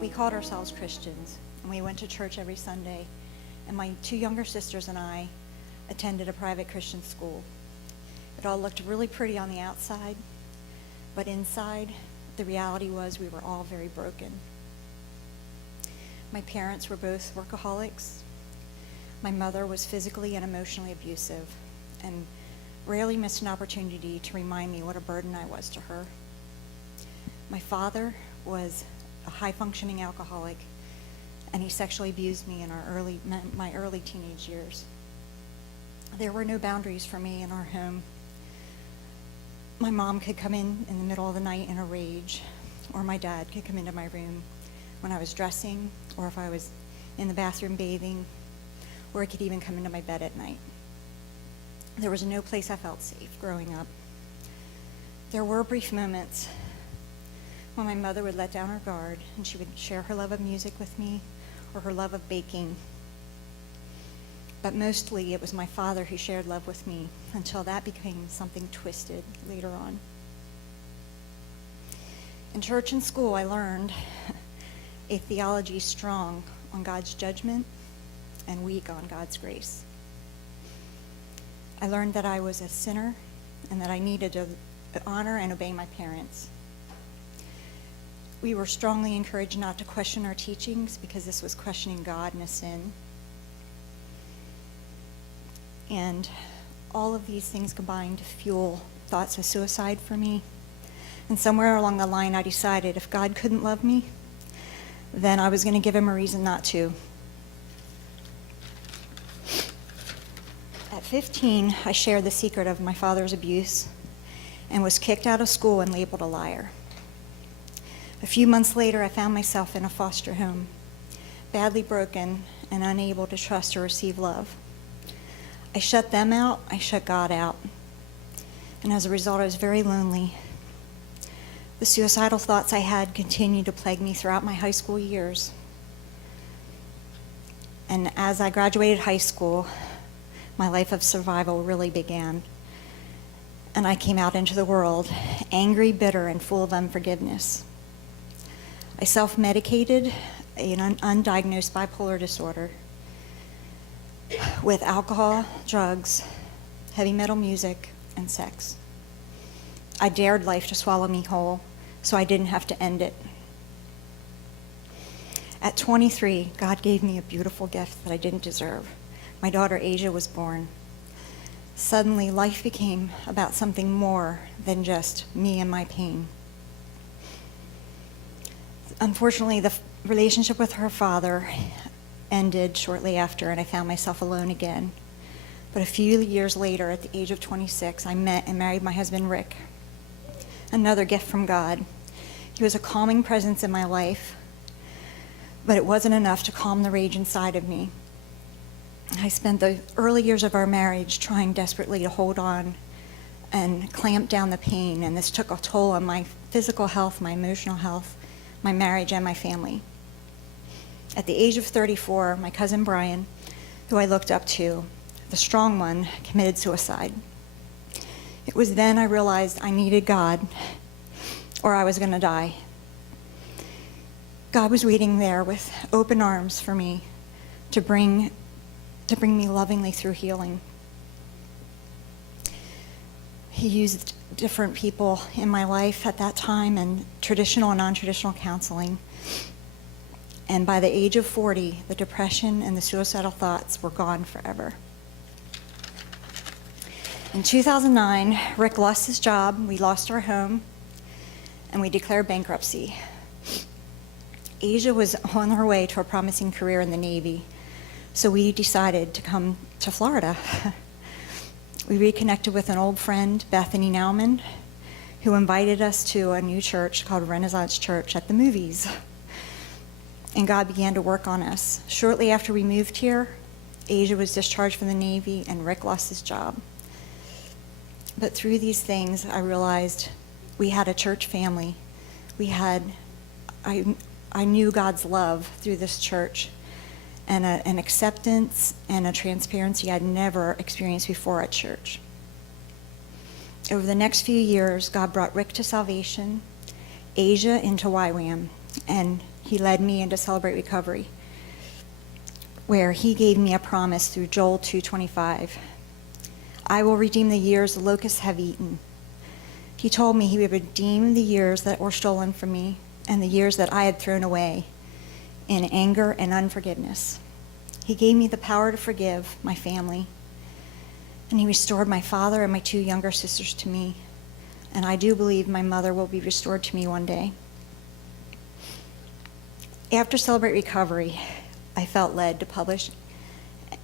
we called ourselves Christians, and we went to church every Sunday, and my 2 younger sisters and I attended a private Christian school. It all looked really pretty on the outside, but inside, the reality was we were all very broken. My parents were both workaholics. My mother was physically and emotionally abusive, and rarely missed an opportunity to remind me what a burden I was to her. My father was a high-functioning alcoholic, and he sexually abused me in my early teenage years. There were no boundaries for me in our home. My mom could come in the middle of the night in a rage, or my dad could come into my room when I was dressing, or if I was in the bathroom bathing, or he could even come into my bed at night. There was no place I felt safe growing up. There were brief moments when my mother would let down her guard and she would share her love of music with me or her love of baking. But mostly it was my father who shared love with me until that became something twisted later on. In church and school, I learned a theology strong on God's judgment and weak on God's grace. I learned that I was a sinner and that I needed to honor and obey my parents. We were strongly encouraged not to question our teachings because this was questioning God and a sin. And all of these things combined to fuel thoughts of suicide for me. And somewhere along the line, I decided if God couldn't love me, then I was going to give him a reason not to. At 15, I shared the secret of my father's abuse and was kicked out of school and labeled a liar. A few months later, I found myself in a foster home, badly broken and unable to trust or receive love. I shut them out, I shut God out. And as a result, I was very lonely. The suicidal thoughts I had continued to plague me throughout my high school years. And as I graduated high school, my life of survival really began. And I came out into the world angry, bitter, and full of unforgiveness. I self-medicated an undiagnosed bipolar disorder with alcohol, drugs, heavy metal music, and sex. I dared life to swallow me whole so I didn't have to end it. At 23, God gave me a beautiful gift that I didn't deserve. My daughter Asia was born. Suddenly, life became about something more than just me and my pain. Unfortunately, the relationship with her father ended shortly after, and I found myself alone again. But a few years later, at the age of 26, I met and married my husband, Rick. Another gift from God. He was a calming presence in my life, but it wasn't enough to calm the rage inside of me. I spent the early years of our marriage trying desperately to hold on and clamp down the pain, and this took a toll on my physical health, my emotional health, my marriage, and my family. At the age of 34, my cousin Brian, who I looked up to, the strong one, committed suicide. It was then I realized I needed God, or I was going to die. God was waiting there with open arms for me to bring me lovingly through healing. He used different people in my life at that time, and traditional and non-traditional counseling. And by the age of 40, the depression and the suicidal thoughts were gone forever. In 2009, Rick lost his job, we lost our home, and we declared bankruptcy. Asia was on her way to a promising career in the Navy, so we decided to come to Florida. We reconnected with an old friend, Bethany Nauman, who invited us to a new church called Renaissance Church at the movies. And God began to work on us. Shortly after we moved here, Asia was discharged from the Navy and Rick lost his job. But through these things, I realized we had a church family. I knew God's love through this church, and an acceptance and a transparency I'd never experienced before at church. Over the next few years, God brought Rick to salvation, Asia into YWAM, and he led me into Celebrate Recovery, where he gave me a promise through Joel 2:25. I will redeem the years the locusts have eaten. He told me he would redeem the years that were stolen from me and the years that I had thrown away in anger and unforgiveness. He gave me the power to forgive my family, and he restored my father and my 2 younger sisters to me, and I do believe my mother will be restored to me one day. After Celebrate Recovery, I felt led to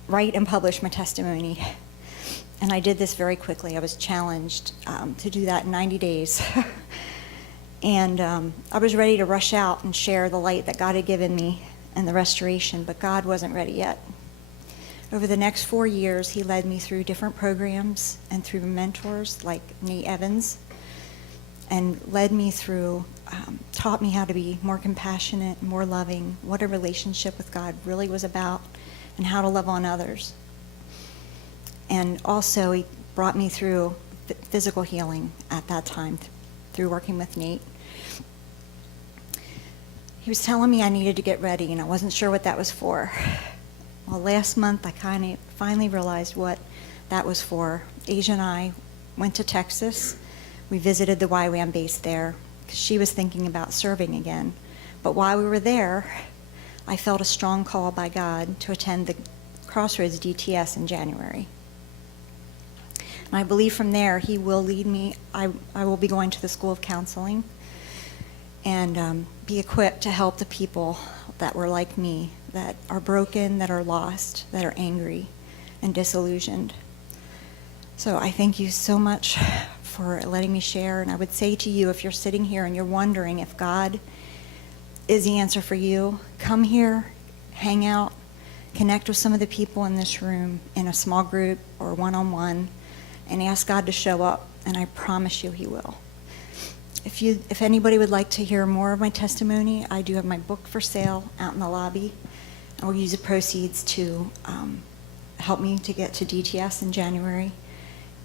write and publish my testimony. And I did this very quickly. I was challenged to do that in 90 days. And I was ready to rush out and share the light that God had given me and the restoration, but God wasn't ready yet. Over the next 4 years, he led me through different programs and through mentors like Nate Evans, and led me through, taught me how to be more compassionate, more loving, what a relationship with God really was about, and how to love on others. And also, he brought me through physical healing at that time through working with Nate. He was telling me I needed to get ready, and I wasn't sure what that was for. Well, last month, I kind of finally realized what that was for. Asia and I went to Texas. We visited the YWAM base there, because she was thinking about serving again. But while we were there, I felt a strong call by God to attend the Crossroads DTS in January. And I believe from there, he will lead me. I will be going to the School of Counseling and be equipped to help the people that were like me, that are broken, that are lost, that are angry and disillusioned. So I thank you so much for letting me share. And I would say to you, if you're sitting here and you're wondering if God is the answer for you, come here, hang out, connect with some of the people in this room in a small group or one-on-one, and ask God to show up, and I promise you he will. If anybody would like to hear more of my testimony, I do have my book for sale out in the lobby. I will use the proceeds to help me to get to DTS in January,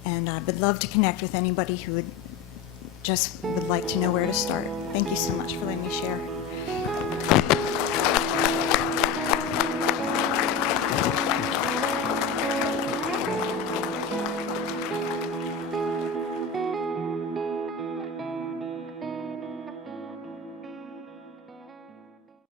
and I would love to connect with anybody who would like to know where to start. Thank you so much for letting me share.